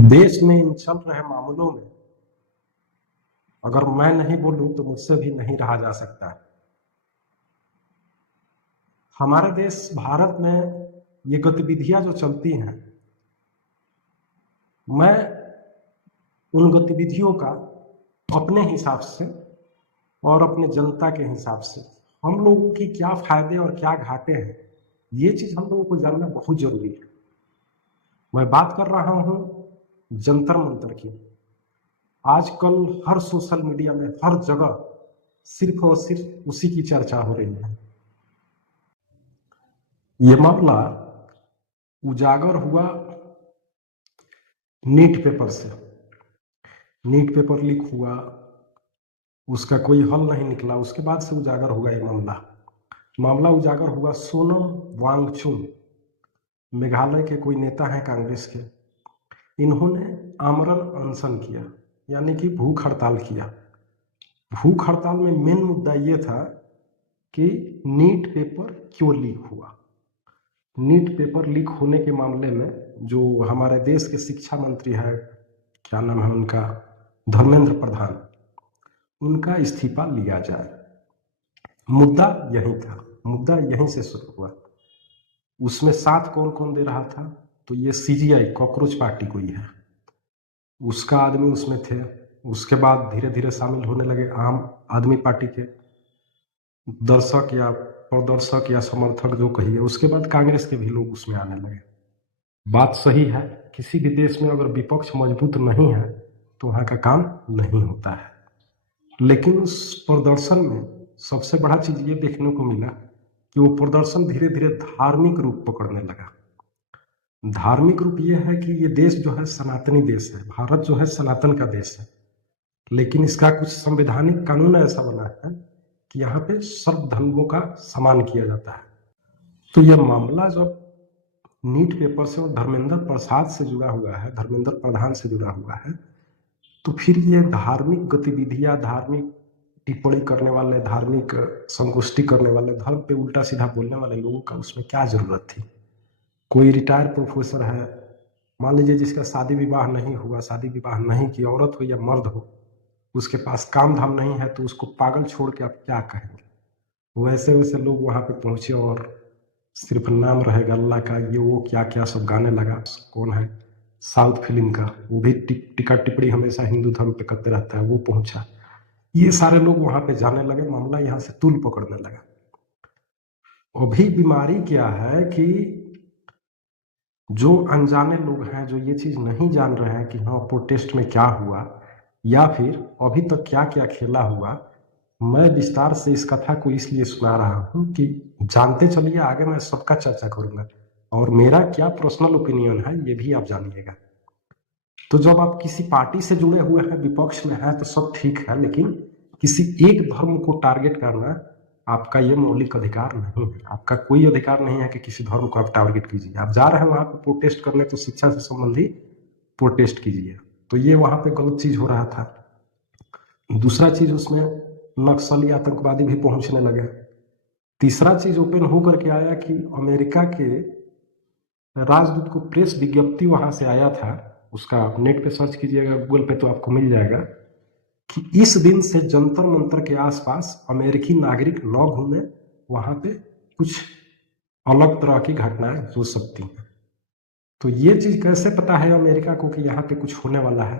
देश में इन चल रहे मामलों में अगर मैं नहीं बोलूं तो मुझसे भी नहीं रहा जा सकता है। हमारे देश भारत में ये गतिविधियां जो चलती हैं, मैं उन गतिविधियों का अपने हिसाब से और अपने जनता के हिसाब से हम लोगों की क्या फायदे और क्या घाटे हैं, ये चीज हम लोगों को जानना बहुत जरूरी है। मैं बात कर रहा हूं जंतर मंतर की। आजकल हर सोशल मीडिया में हर जगह सिर्फ और सिर्फ उसी की चर्चा हो रही है। ये मामला उजागर हुआ नीट पेपर से। नीट पेपर लीक हुआ, उसका कोई हल नहीं निकला, उसके बाद से उजागर हुआ ये मामला उजागर हुआ सोनम वांगचुक, मेघालय के कोई नेता हैं कांग्रेस के। इन्होंने आमरण अनशन किया, यानी कि भूख हड़ताल किया। भूख हड़ताल में मेन मुद्दा ये था कि नीट पेपर क्यों लीक हुआ। नीट पेपर लीक होने के मामले में जो हमारे देश के शिक्षा मंत्री है, क्या नाम है उनका, धर्मेंद्र प्रधान, उनका इस्तीफा लिया जाए। मुद्दा यही था, मुद्दा यहीं से शुरू हुआ। उसमें साथ कौन कौन दे रहा था, तो ये सीजीआई कॉकरोच पार्टी कोई है, उसका आदमी उसमें थे। उसके बाद धीरे धीरे शामिल होने लगे आम आदमी पार्टी के दर्शक या प्रदर्शक या समर्थक जो कहिए। उसके बाद कांग्रेस के भी लोग उसमें आने लगे। बात सही है, किसी भी देश में अगर विपक्ष मजबूत नहीं है तो वहाँ का काम नहीं होता है। लेकिन उस प्रदर्शन में सबसे बड़ा चीज ये देखने को मिला कि वो प्रदर्शन धीरे धीरे धार्मिक रूप पकड़ने लगा। धार्मिक रूप ये है कि ये देश जो है सनातनी देश है, भारत जो है सनातन का देश है, लेकिन इसका कुछ संवैधानिक कानून ऐसा बना है कि यहाँ पे सब धर्मों का सम्मान किया जाता है। तो यह मामला जब नीट पेपर से और धर्मेंद्र प्रसाद से जुड़ा हुआ है, धर्मेंद्र प्रधान से जुड़ा हुआ है, तो फिर ये धार्मिक गतिविधियां, धार्मिक टिप्पणी करने वाले, धार्मिक संगोष्ठी करने वाले, धर्म पे उल्टा सीधा बोलने वाले लोगों का उसमें क्या जरूरत थी। कोई रिटायर्ड प्रोफेसर है, मान लीजिए, जिसका शादी विवाह नहीं हुआ, शादी विवाह नहीं की, औरत हो या मर्द हो, उसके पास काम धाम नहीं है, तो उसको पागल छोड़ के आप क्या कहेंगे। वैसे वैसे लोग वहां पे पहुंचे और सिर्फ नाम रहेगा अल्लाह का, ये वो क्या क्या सब गाने लगा। कौन है, साउथ फिल्म का, वो भी टिक्का टिप्पणी हमेशा हिंदू धर्म पे करते रहता है, वो पहुंचा। ये सारे लोग वहां पे जाने लगे, मामला यहाँ से तूल पकड़ने लगा। अभी बीमारी क्या है कि जो अनजाने लोग हैं, जो ये चीज नहीं जान रहे हैं कि हाँ प्रोटेस्ट में क्या हुआ या फिर अभी तक क्या क्या खेला हुआ, मैं विस्तार से इस कथा को इसलिए सुना रहा हूँ कि जानते चलिए, आगे मैं सबका चर्चा करूंगा और मेरा क्या पर्सनल ओपिनियन है ये भी आप जानिएगा। तो जब आप किसी पार्टी से जुड़े हुए हैं, विपक्ष में है, तो सब ठीक है, लेकिन किसी एक धर्म को टारगेट करना आपका ये मौलिक अधिकार नहीं है। आपका कोई अधिकार नहीं है कि किसी धर्म को आप टारगेट कीजिए। आप जा रहे हैं वहां पे प्रोटेस्ट करने, तो शिक्षा से संबंधित प्रोटेस्ट कीजिए। तो ये वहां पे गलत चीज हो रहा था। दूसरा चीज, उसमें नक्सली आतंकवादी भी पहुंचने लगे। तीसरा चीज ओपन होकर के आया कि अमेरिका के राजदूत को प्रेस विज्ञप्ति वहां से आया था, उसका आप नेट पे सर्च कीजिएगा, गूगल पे, तो आपको मिल जाएगा कि इस दिन से जंतर मंतर के आसपास अमेरिकी नागरिक न घूमे, वहां पे कुछ अलग तरह की घटनाएं हो सकती हैं। तो ये चीज कैसे पता है अमेरिका को कि यहाँ पे कुछ होने वाला है।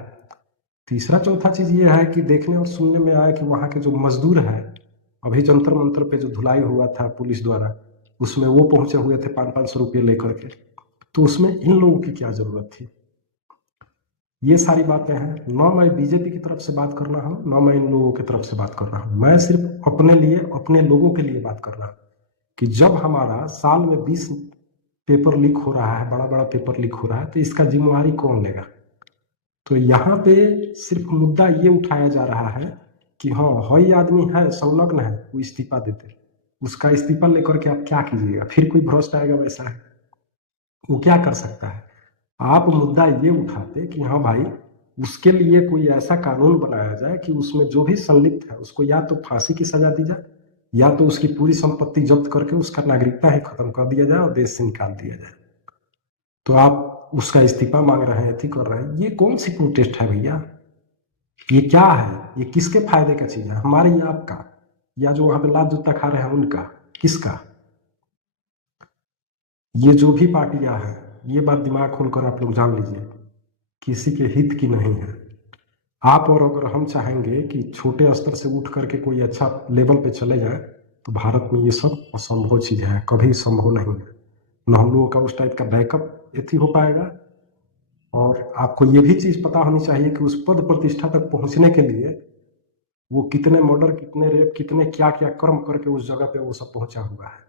तीसरा चौथा चीज ये है कि देखने और सुनने में आया कि वहां के जो मजदूर है, अभी जंतर मंतर पे जो धुलाई हुआ था पुलिस द्वारा, उसमें वो पहुंचे हुए थे 500-500 रुपये लेकर के। तो उसमें इन लोगों की क्या जरूरत थी। ये सारी बातें हैं। न मैं बीजेपी की तरफ से बात कर रहा हूँ, न मैं इन लोगों की तरफ से बात कर रहा हूँ। मैं सिर्फ अपने लिए, अपने लोगों के लिए बात कर रहा हूँ कि जब हमारा साल में 20 पेपर लीक हो रहा है, बड़ा बड़ा पेपर लीक हो रहा है, तो इसका जिम्मेवारी कौन लेगा। तो यहाँ पे सिर्फ मुद्दा ये उठाया जा रहा है कि हाँ, हई आदमी है, संलग्न है, वो इस्तीफा देते। उसका इस्तीफा लेकर के आप क्या कीजिएगा, फिर कोई भ्रष्ट आएगा वैसा है, वो क्या कर सकता है। आप मुद्दा ये उठाते कि हाँ भाई, उसके लिए कोई ऐसा कानून बनाया जाए कि उसमें जो भी संलिप्त है उसको या तो फांसी की सजा दी जाए, या तो उसकी पूरी संपत्ति जब्त करके उसका नागरिकता ही खत्म कर दिया जाए और देश से निकाल दिया जाए। तो आप उसका इस्तीफा मांग रहे हैं, अथी कर रहे हैं। ये कौन सी प्रोटेस्ट है भैया? ये क्या है? ये किसके फायदे का चीज है? हमारे या आपका, या जो वहां पे लात जूता खा रहे हैं उनका? किसका? ये जो भी पार्टियां हैं, ये बात दिमाग खोलकर आप लोग जान लीजिए, किसी के हित की नहीं है। आप और अगर हम चाहेंगे कि छोटे स्तर से उठ करके कोई अच्छा लेवल पे चले जाए, तो भारत में ये सब असंभव चीज़ है, कभी संभव नहीं है। न हम लोगों का उस टाइप का बैकअप एथी हो पाएगा, और आपको ये भी चीज़ पता होनी चाहिए कि उस पद प्रतिष्ठा तक पहुंचने के लिए वो कितने मर्डर, कितने रेप, कितने क्या क्या कर्म करके उस जगह पे वो सब पहुंचा हुआ है।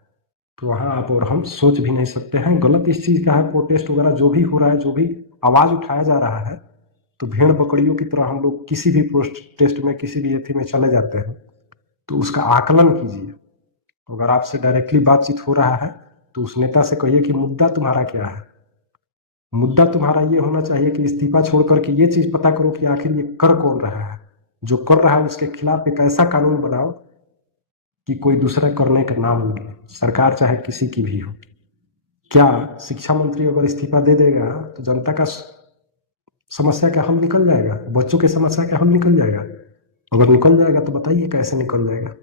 तो वहाँ आप और हम सोच भी नहीं सकते हैं। गलत इस चीज़ का है, प्रोटेस्ट वगैरह जो भी हो रहा है, जो भी आवाज़ उठाया जा रहा है, तो भेड़ बकरियों की तरह हम लोग किसी भी प्रोटेस्ट में, किसी भी एथी में चले जाते हैं, तो उसका आकलन कीजिए। अगर आपसे डायरेक्टली बातचीत हो रहा है, तो उस नेता से कहिए कि मुद्दा तुम्हारा क्या है। मुद्दा तुम्हारा ये होना चाहिए कि इस्तीफा छोड़ करके ये चीज़ पता करो कि आखिर ये कर कौन रहा है। जो कर रहा है उसके खिलाफ एक ऐसा कानून बनाओ कि कोई दूसरा करने का नाम न ले, सरकार चाहे किसी की भी हो। क्या शिक्षा मंत्री अगर इस्तीफा दे देगा तो जनता का समस्या का हल निकल जाएगा? बच्चों की समस्या का हल निकल जाएगा? अगर निकल जाएगा तो बताइए कैसे निकल जाएगा?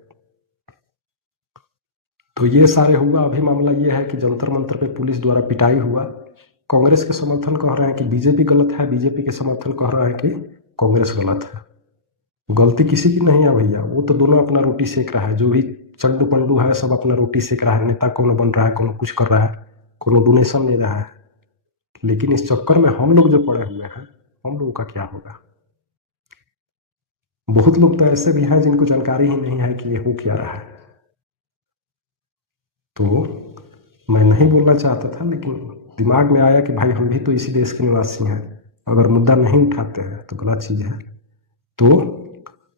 तो ये सारे हुआ। अभी मामला ये है कि जंतर मंतर पे पुलिस द्वारा पिटाई हुआ। कांग्रेस के समर्थन कह रहे हैं कि बीजेपी गलत है, बीजेपी के समर्थन कह रहे हैं कि कांग्रेस गलत है। गलती किसी की नहीं है भैया, वो तो दोनों अपना रोटी सेक रहा है। जो भी चंडू पंडू है सब अपना रोटी सेक रहा है। नेता कौन बन रहा है, कौन कुछ कर रहा है, कौन डोनेशन ले रहा है। लेकिन इस चक्कर में हम लोग जो पड़े हुए हैं, हम लोगों का क्या होगा? बहुत लोग तो ऐसे भी हैं जिनको जानकारी ही नहीं है कि ये हो क्या रहा है। तो मैं नहीं बोलना चाहता था, लेकिन दिमाग में आया कि भाई हम भी तो इसी देश के निवासी हैं। अगर मुद्दा नहीं उठाते हैं तो गलत चीज़ है। तो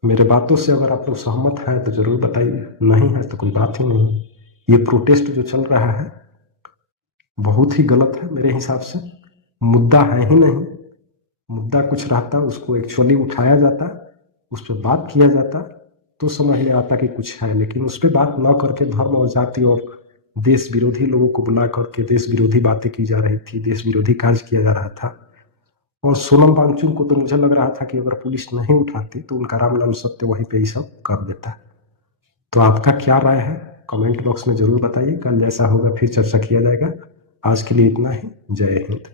मेरे बातों से अगर आप लोग सहमत हैं तो ज़रूर बताइए, नहीं है तो कोई बात ही नहीं। ये प्रोटेस्ट जो चल रहा है बहुत ही गलत है मेरे हिसाब से। मुद्दा है ही नहीं। मुद्दा कुछ रहता, उसको एक्चुअली उठाया जाता, उस पर बात किया जाता, तो समझ में आता कि कुछ है। लेकिन उस पर बात न करके धर्म और जाति और देश विरोधी लोगों को बुला करके देश विरोधी बातें की जा रही थी, देश विरोधी कार्य किया जा रहा था। और सोनम वांगचुक को तो मुझे लग रहा था कि अगर पुलिस नहीं उठाती तो उनका राम नाम सत्य वहीं पे ही सब कर देता। तो आपका क्या राय है कमेंट बॉक्स में ज़रूर बताइए। कल जैसा होगा फिर चर्चा किया जाएगा। आज के लिए इतना ही। जय हिंद।